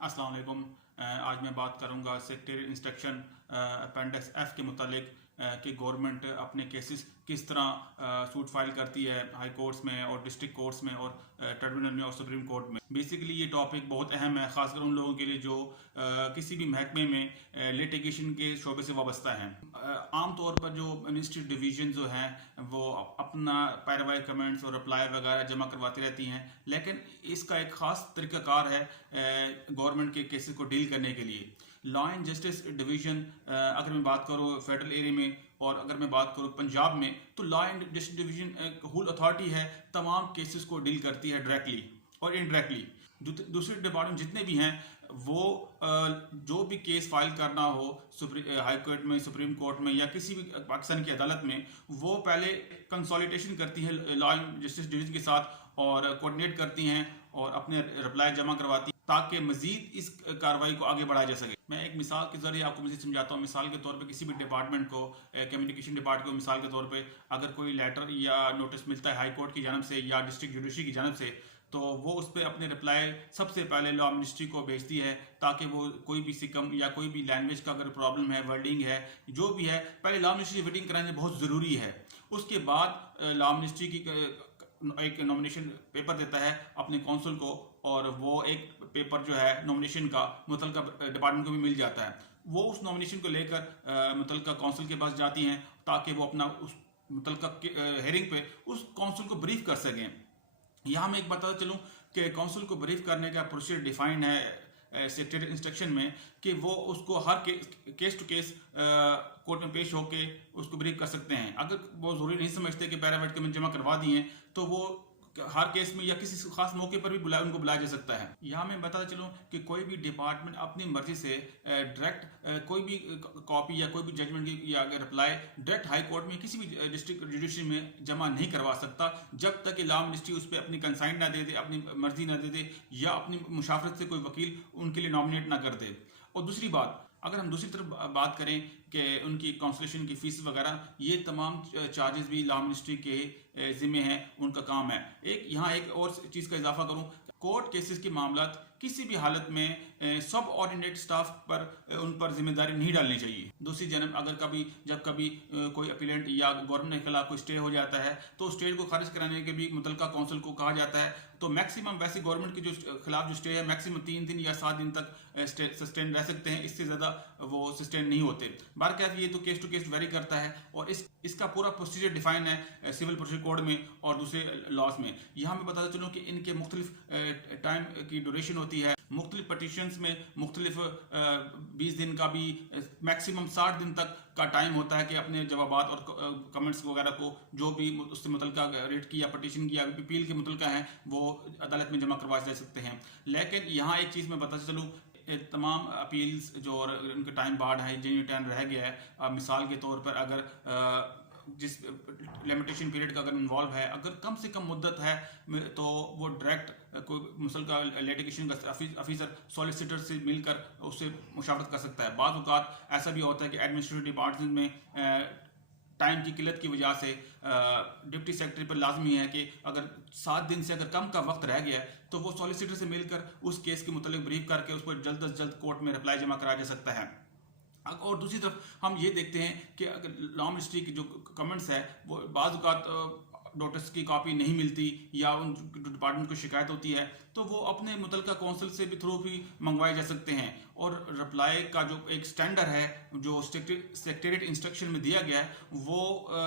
अस्सलाम वालेकुम। आज मैं बात करूंगा सेक्रेटरी इंस्ट्रक्शन अपेंडिक्स एफ के मुतालिक कि गवर्नमेंट अपने केसेस किस तरह सूट फाइल करती है हाई कोर्ट्स में और डिस्ट्रिक्ट कोर्ट्स में और ट्रिब्यूनल में और सुप्रीम कोर्ट में। बेसिकली ये टॉपिक बहुत अहम है, खासकर उन लोगों के लिए जो किसी भी महकमे में लिटिगेशन के शोबे से वाबस्ता हैं। आमतौर पर जो मिनिस्ट्री डिवीजन जो हैं वो अपना पैरवाई कमेंट्स और अप्लाई वगैरह जमा करवाती रहती हैं, लेकिन इसका एक ख़ास तरीक़ाकार है गवर्नमेंट के केसेस को डील करने के लिए। लॉ एंड जस्टिस डिवीजन अगर मैं बात करूँ फेडरल एरिया में और अगर मैं बात करूँ पंजाब में, तो लॉ एंड जस्टिस डिवीजन एक होल अथॉरिटी है, तमाम केसेस को डील करती है डायरेक्टली और इनडायरेक्टली। दूसरे डिपार्टमेंट जितने भी हैं वो जो भी केस फाइल करना हो हाई कोर्ट में, सुप्रीम कोर्ट में या किसी भी पाकिस्तान की अदालत में, वो पहले कंसोलिडेशन करती है लॉ एंड जस्टिस डिवीजन के साथ और कोऑर्डिनेट करती हैं और अपने रिप्लाई जमा करवाती हैं ताकि मजीद इस कार्रवाई को आगे बढ़ाया जा सके। मैं एक मिसाल के जरिए आपको मजीद समझाता हूँ। मिसाल के तौर पे किसी भी डिपार्टमेंट को, कम्युनिकेशन डिपार्टमेंट को मिसाल के तौर पे अगर कोई लेटर या नोटिस मिलता है हाई कोर्ट की जानब से या डिस्ट्रिक्ट जुडिशरी की जानब से, तो वो उस पर अपने रिप्लाई सबसे पहले लॉ मिनिस्ट्री को भेजती है ताकि वो कोई भी सिकम या कोई भी लैंग्वेज का अगर प्रॉब्लम है, वर्डिंग है, जो भी है, पहले लॉ मिनिस्ट्री वर्डिंग कराना बहुत ज़रूरी है। उसके बाद लॉ मिनिस्ट्री की एक नॉमिनेशन पेपर देता है अपने काउंसिल को और वो एक पेपर जो है नॉमिनेशन का मुतलका डिपार्टमेंट को भी मिल जाता है। वो उस नॉमिनेशन को लेकर मुतलका काउंसिल के पास जाती हैं ताकि वो अपना उस मुतलका हेयरिंग पे उस काउंसिल को ब्रीफ कर सकें। यहाँ मैं एक बताता चलूँ कि काउंसिल को ब्रीफ करने का प्रोसीजर डिफाइंड है सेक्रेटरी इंस्ट्रक्शन में कि वो उसको हर केस टू केस कोर्ट में पेश होके उसको ब्रीफ कर सकते हैं। अगर वो ज़रूरी नहीं समझते कि पैरावेट कमेंट जमा करवा दिए हैं तो वो हर केस में या किसी खास मौके पर भी उनको बुलाया जा सकता है। यहाँ मैं बताता चलूँ कि कोई भी डिपार्टमेंट अपनी मर्जी से डायरेक्ट कोई भी कॉपी या कोई भी जजमेंट की या रिप्लाई डायरेक्ट हाई कोर्ट में किसी भी डिस्ट्रिक्ट जुडिशरी में जमा नहीं करवा सकता जब तक कि लॉ मिनिस्ट्री उस पर अपनी कंसाइन ना दे दे, अपनी मर्जी ना दे दे या अपनी मुशावरत से कोई वकील उनके लिए नॉमिनेट ना कर दे। और दूसरी बात, अगर हम दूसरी तरफ बात करें कि उनकी काउंसलेशन की फीस वगैरह, ये तमाम चार्जेस भी लॉ मिनिस्ट्री के ज़िम्मे हैं, उनका काम है। यहाँ एक और चीज़ का इजाफा करूँ, कोर्ट केसेस के मामलात किसी भी हालत में सब ऑर्डिनेट स्टाफ पर उन पर जिम्मेदारी नहीं डालनी चाहिए। दूसरी जानब अगर जब कभी कोई अपीलेंट या गवर्नमेंट के खिलाफ कोई स्टे हो जाता है तो स्टे को खारिज कराने के भी मुतलका काउंसिल को कहा जाता है। तो मैक्सिमम वैसे गवर्नमेंट के जो खिलाफ जो स्टे है मैक्सिमम 3 दिन या 7 दिन तक सस्टेन रह सकते हैं, इससे ज़्यादा वो सस्टेन नहीं होते। बारकायदा ये तो केस टू केस वेरी करता है और इसका पूरा प्रोसीजर डिफाइन है सिविल प्रोसीजर कोड में और दूसरे लॉज में। यहाँ मैं बताता चलूँ कि इनके मुख्तलिफ टाइम की ड्यूरेशन होती है। मुख्तलिफ पटिशन्स में मुख्तलिफ 20 दिन का भी मैक्सिमम 60 दिन तक का टाइम होता है कि अपने जवाबात और कमेंट्स वगैरह को जो भी उससे मुतलका रेट की या पटिशन की या अपील के मुतलका हैं वो अदालत में जमा करवा जा सकते हैं। लेकिन यहाँ एक चीज़ मैं बताता चलूँ, तमाम अपील्स जो और उनका टाइम बार्ड है, जिन टाइम रह गया है, मिसाल के तौर पर अगर जिस लिमिटेशन पीरियड का अगर इन्वॉल्व है, अगर कम से कम मुद्दत है तो वो डायरेक्ट कोई मुसल का लिटिगेशन का ऑफिसर सॉलिसिटर से मिलकर उससे मुशावरत कर सकता है। बाज़ औक़ात ऐसा भी होता है कि एडमिनिस्ट्रेटिव डिपार्टमेंट में टाइम की किल्लत की वजह से डिप्टी सेक्रेटरी पर लाजमी है कि अगर 7 दिन से अगर कम का वक्त रह गया है तो वो सॉलिसिटर से मिलकर उस केस के मुतल्लिक़ ब्रीफ करके उस पर जल्द अज जल्द कोर्ट में रिप्लाई जमा कराया जा सकता है। और दूसरी तरफ हम ये देखते हैं कि अगर लॉ मिनिस्ट्री की जो कमेंट्स है वो बाज़ औक़ात नोटिस की कॉपी नहीं मिलती या उन डिपार्टमेंट को शिकायत होती है तो वो अपने मुतलका काउंसिल से भी थ्रू भी मंगवाए जा सकते हैं। और रिप्लाई का जो एक स्टैंडर्ड है जो सेक्रेटरीट इंस्ट्रक्शन में दिया गया है वो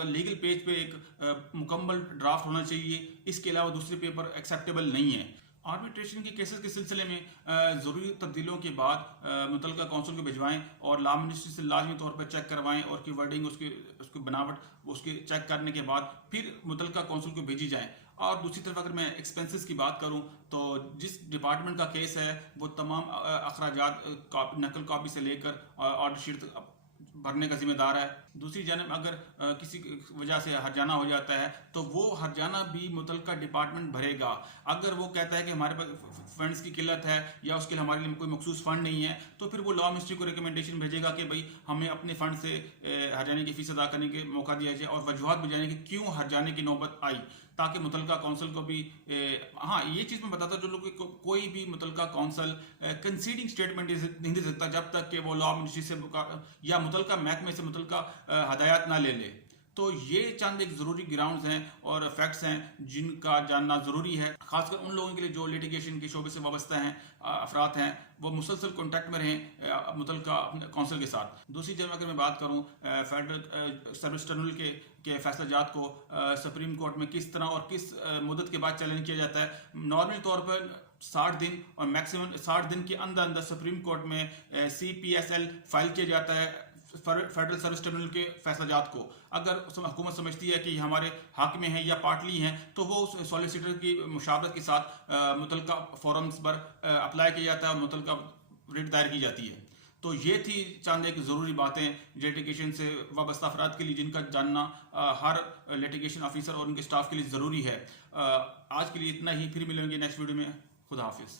लीगल पेज पे एक मुकम्मल ड्राफ्ट होना चाहिए। इसके अलावा दूसरे पेपर एक्सेप्टेबल नहीं है। आर्बिट्रेशन के केसेस के सिलसिले में ज़रूरी तब्दीलियों के बाद मुतलका काउंसिल को भिजवाएं और लॉ मिनिस्ट्री से लाजमी तौर पर चेक करवाएं और की वर्डिंग उसकी बनावट उसके चेक करने के बाद फिर मुतलका काउंसिल को भेजी जाए। और दूसरी तरफ अगर मैं एक्सपेंसेस की बात करूं तो जिस डिपार्टमेंट का केस है वो तमाम अखराजात नकल कॉपी से लेकर ऑर्डर शीट भरने का जिम्मेदार है। दूसरी जानब अगर किसी वजह से हर्जाना हो जाता है तो वो हर्जाना भी मुतलका डिपार्टमेंट भरेगा। अगर वो कहता है कि हमारे पास फंड्स की किल्लत है या उसके लिए हमारे लिए कोई मखसूस फंड नहीं है, तो फिर वो लॉ मिनिस्ट्री को रिकमेंडेशन भेजेगा कि भाई हमें अपने फंड से हर्जाने की फीस अदा करने के मौका दिया जाए और वजूहत बजाने की क्यों हर्जाने की नौबत आई, ताकि मुतलका कौंसल को भी हाँ ये चीज़ मैं बताता चलूँ कि कोई भी मुतलका कौंसल कंसीडिंग स्टेटमेंट नहीं दे सकता जब तक कि वो लॉ मिनिस्ट्री से या मुतलका महकमे से मुतलका हदायत ना ले ले। तो ये चंद एक ज़रूरी ग्राउंड्स हैं और फैक्ट्स हैं जिनका जानना ज़रूरी है, खासकर उन लोगों के लिए जो लिटिगेशन के शोबे से वाबस्ता हैं, अफराद हैं, वो मुसलसल कॉन्टैक्ट में रहें मुतलका कौंसिल के साथ। दूसरी तरफ अगर मैं बात करूँ फेडरल सर्विस ट्रिब्यूनल के फैसला जात को सुप्रीम कोर्ट में किस तरह और किस मुद्दत के बाद चैलेंज किया जाता है, नॉर्मल तौर पर 60 दिन और मैक्सिमम 60 दिन के अंदर अंदर सुप्रीम कोर्ट में CPSL फाइल किया जाता है फेडरल सर्विस ट्रिब्यूनल के फैसला जात को। अगर हुकूमत समझती है कि हमारे हक में है या पार्टली हैं, तो वो उस सॉलिसिटर की मुशावरत के साथ मुतलका फोरम्स पर अप्लाई किया जाता है और मुतलका रिट दायर की जाती है। तो ये थी चंद एक ज़रूरी बातें लिटिगेशन से वाबस्ता अफराद के लिए जिनका जानना हर लिटिगेशन ऑफिसर और उनके स्टाफ के लिए ज़रूरी है। आज के लिए इतना ही, फिर मिलेंगे नेक्स्ट वीडियो में। खुदा हाफिज़।